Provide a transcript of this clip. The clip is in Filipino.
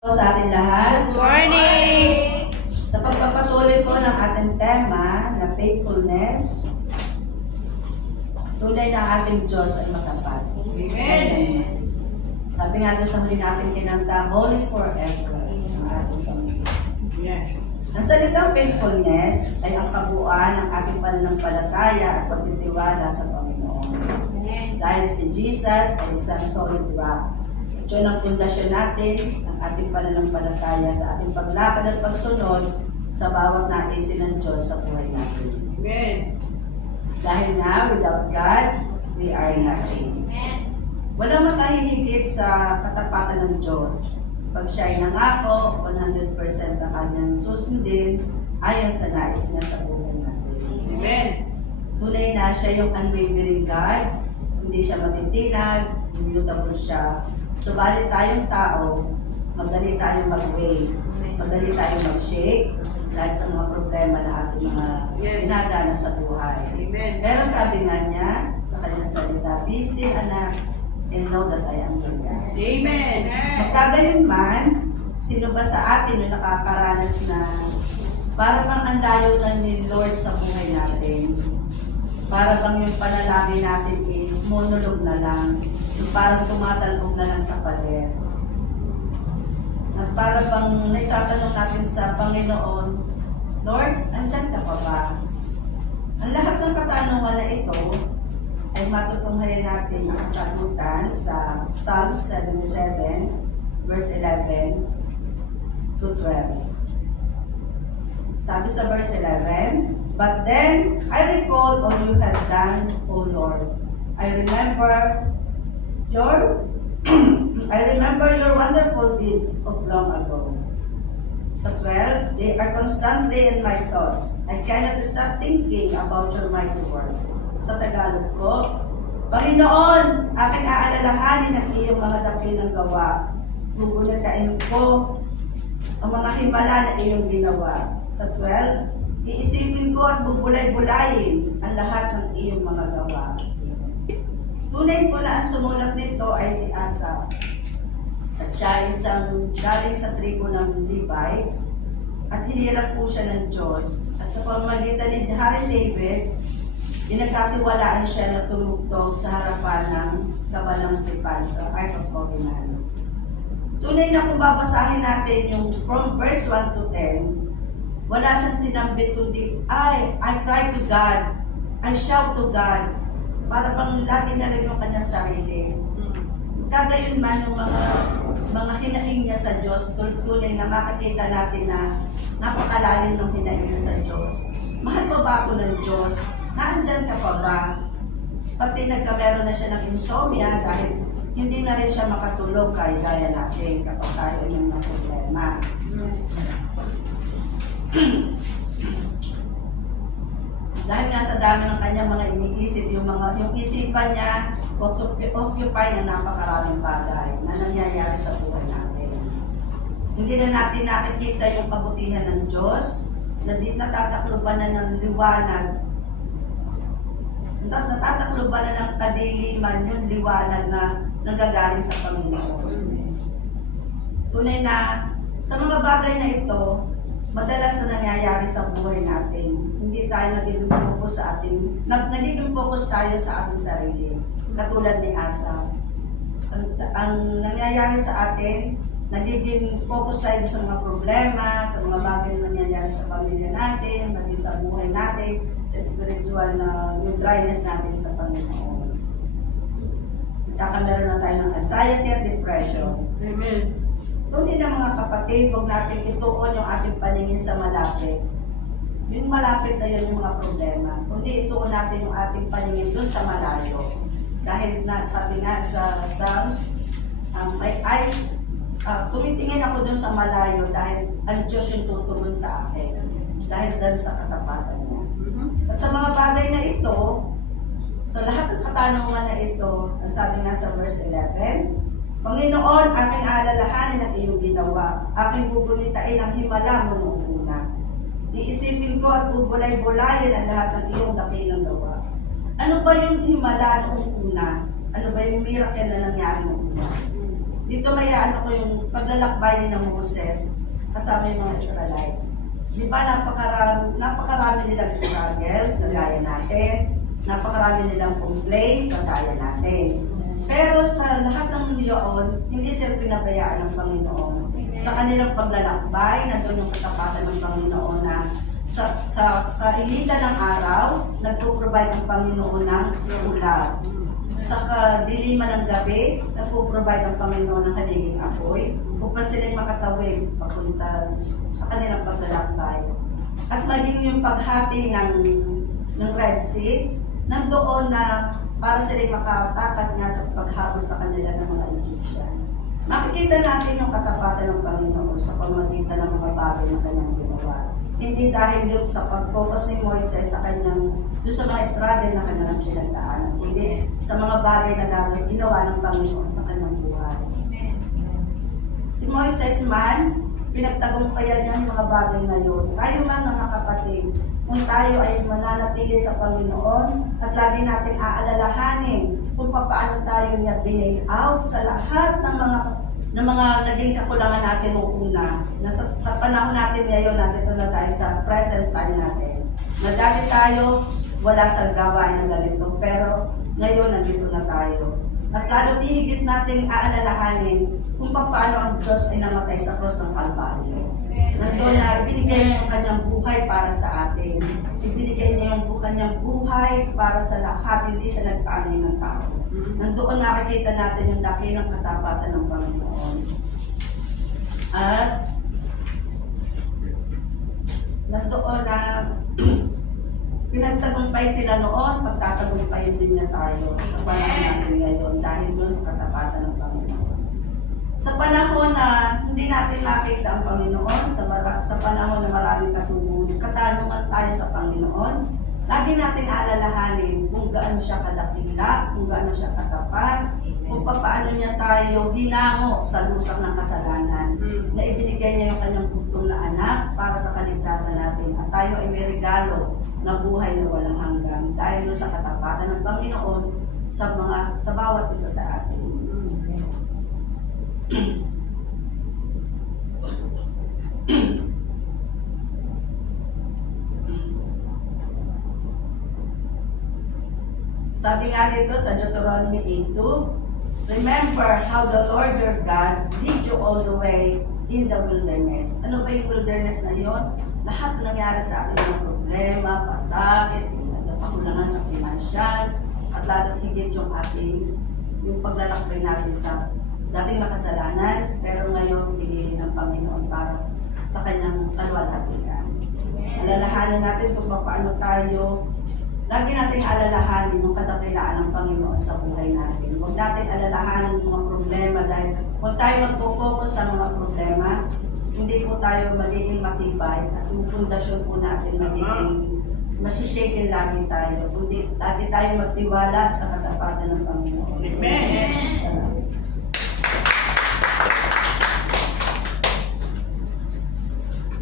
Sa ating lahat. Good morning! Sa pagpapatuloy po ng ating tema na faithfulness, tunay na ating Diyos ay matapat. Amen! Sabi nga doon sa huli natin kinanta, holy forever ang ating Panginoon. Yes. Ang salitang faithfulness ay ang kabuuan ng ating pananampalataya at pagtitiwala sa Panginoon. Dahil si Jesus ay isang solid rock. Ito ang pundasyon natin ng ating pananampalataya sa ating paglakad at pagsunod sa bawat naisin ng Diyos sa buhay natin. Amen. Dahil na, without God, we are nothing. Walang makahihigit sa katapatan ng Diyos. Pag siya ay nangako, 100% ang kanyang susundin ayon sa nais niya sa buhay natin. Amen. Tunay na siya yung unwavering God, hindi siya matitinag, immutable siya. Subalit tayong tao, madali tayong mag-wave, madali tayong mag-shake, dahil sa mga problema na ating mga dinadana sa buhay. Amen. Pero sabi nga niya, sa kanyang salita, be still, anak, and know that I am your God. Amen. Magkagayon man, sino ba sa atin yung nakakaranas na para bang ang layo na ni Lord sa buhay natin? Para bang yung panalangin natin monolog na lang, yung parang tumatalbog na lang sa pader. At para bang naitatanong natin sa Panginoon, Lord, andyan ka pa ba? Ang lahat ng katanungan na ito ay matutunghayan natin ang kasagutan sa Psalms 77, verse 11 to 12. Sabi sa verse 11, "But then I recall all you have done, O Lord. I remember your wonderful deeds of long ago." Sa 12, "They are constantly in my thoughts. I cannot stop thinking about your mighty works." Sa Tagalog ko, Panginoon, aking aalalahanin ang iyong mga dakilang gawa. Gugunitain ko ang mga himala na iyong ginawa. Sa 12, iisipin ko at bubulay-bulayin ang lahat ng iyong mga gawa. Tunay po na ang sumulat nito ay si Asaph. At siya ay isang galing sa tribo ng Levites at hinirap po siya ng Diyos. At sa pamamagitan ni Haring David, pinagkatiwalaan siya na tumugtog sa harapan ng kabalang tipan sa Ark of Covenant. Tunay na kung babasahin natin yung from verse 1 to 10, wala siyang sinambit kundi, I cry to God, I shout to God, para pang lagi na rin yung kanyang sarili. Kagayon man yung mga hinaing niya sa Diyos, tunay na makikita natin na napakalalim ng hinaing niya sa Diyos. Mahal pa ba ako ng Diyos? Naandyan ka pa ba? Pati nagkameron na siya ng insomnia dahil hindi na rin siya makatulog gaya natin kapag tayo yung mga problema. Dahil nga sa dami ng kanyang mga iniisip, yung isipan niya, occupy ng napakaraming bagay na nangyayari sa buhay natin. Hindi na natin nakikita yung kabutihan ng Diyos, na di natatakluban na ng liwanag, natatakluban na ng kadiliman yung liwanag na nanggagaling sa Panginoon. Tunay na sa mga bagay na ito, madalas na nangyayari sa buhay natin. Hindi tayo nagiging focus sa ating, nagiging focus tayo sa ating sarili. Katulad ni Asaph. Ang nangyayari sa atin, nagiging focus tayo sa mga problema, sa mga bagay na nangyayari sa pamilya natin, maging sa buhay natin, sa spiritual na yung dryness natin sa Panginoon. Meron na tayo ng anxiety at depression. Amen. Tunay na mga kapatid, huwag natin ituon yung ating paningin sa malapit. Yung malapit na yun yung mga problema. Kundi ituon natin yung ating paningin doon sa malayo. Dahil sabi nga sa Psalms, my eyes, tumitingin ako doon sa malayo dahil ang Diyos yung tutugon sa akin. Dahil doon sa katapatan niya. At sa mga bagay na ito, sa lahat ng katanungan na ito, ang sabi nga sa verse 11, Panginoon, aking aalalahanin ang iyong ginawa. Aking bubunitain ang himala mo noong una. Iisipin ko at bubulay-bulayan ang lahat ng iyong dakilang gawa. Ano ba yung himala noong una? Ano ba yung miracle na nangyari noong una? dito may ano ko yung paglalakbay ng Moses kasama yung mga Israelites. Di ba napakarami nilang struggles, kagaya natin, napakarami nilang complaint, kagaya natin. Pero sa lahat ng niyoon, hindi sila pinabayaan ng Panginoon. Sa kanilang paglalakbay, nandun yung katapatan ng Panginoon na sa kainitan ng araw, nagpo-provide ang Panginoon ng ulan. Sa kadiliman ng gabi, nagpo-provide ang Panginoon ng kaliging apoy upang sila'y makatawid papunta sa kanilang paglalakbay. At maging yung paghati ng Red Sea, nandoon na para sila'y makatakas nga sa paghabol sa kanila ng mga Egyptian. Makikita natin yung katapatan ng Panginoon sa pamagitan ng mga bagay na kanyang ginawa. Hindi dahil yun sa pag-focus ni Moises sa kanyang, doon sa mga struggle na kanyang pinagdaanan, kundi sa mga bagay na ginawa ng Panginoon sa kanyang buhay. Si Moises man, pinagtagumpayan niya yung mga bagay ngayon. Tayo man mga kapatid, kung tayo ay mananatili sa Panginoon at lagi nating aalalahanin kung paano tayo niya binail out sa lahat ng mga naging kakulangan natin noong una. Sa panahon natin ngayon, nandito na tayo sa present time natin. Na dati tayo, wala sa gawain ng ganito, pero ngayon nandito na tayo. At lalo higit nating aalalahanin kung paano ang Diyos ay namatay sa cross ng Kalbaryo. Nandun na ibinigay niya yung kanyang buhay para sa atin. Ibinigay niya yung kanyang buhay para sa lahat, hindi siya nagpaanay ng tao. Nandoon makikita natin yung dakilang katapatan ng Panginoon. At nandoon na pinagtagumpay sila noon, pagtatagumpayin din niya tayo sa panahon natin ngayon dahil doon sa katapatan ng Panginoon. Sa panahon na hindi natin makita ang Panginoon, sa panahon na maraming katanungan tayo sa Panginoon, lagi natin aalalahanin kung gaano siya kadakila, kung gaano siya katapat, kung paano niya tayo hinango sa lusang ng kasalanan, na ibinigay niya yung kanyang bugtong na anak para sa kaligtasan natin. At tayo ay may regalo na buhay na walang hanggan dahil sa katapatan ng Panginoon sa bawat isa sa atin. Sabi nga dito sa Deuteronomy 8:2, remember how the Lord your God lead you all the way in the wilderness. Ano ba yung wilderness na yon? Lahat na nangyari sa ating mga problema, pasakit, kakulangan sa financial, at lalo higit yung paglalakbay natin sa dating makasalanan, pero ngayon pinili ng Panginoon para sa kanyang kalwalhatian. Alalahanin natin kung paano tayo, lagi nating alalahanin yung kadakilaan ng Panginoon sa buhay natin. Huwag natin alalahanin yung mga problema dahil huwag tayo magpo-focus sa mga problema, hindi po tayo magiging matibay at yung pundasyon po natin magiging masishaken lagi tayo, kundi lagi tayo magtiwala sa katapatan ng Panginoon. Amen. Salamat.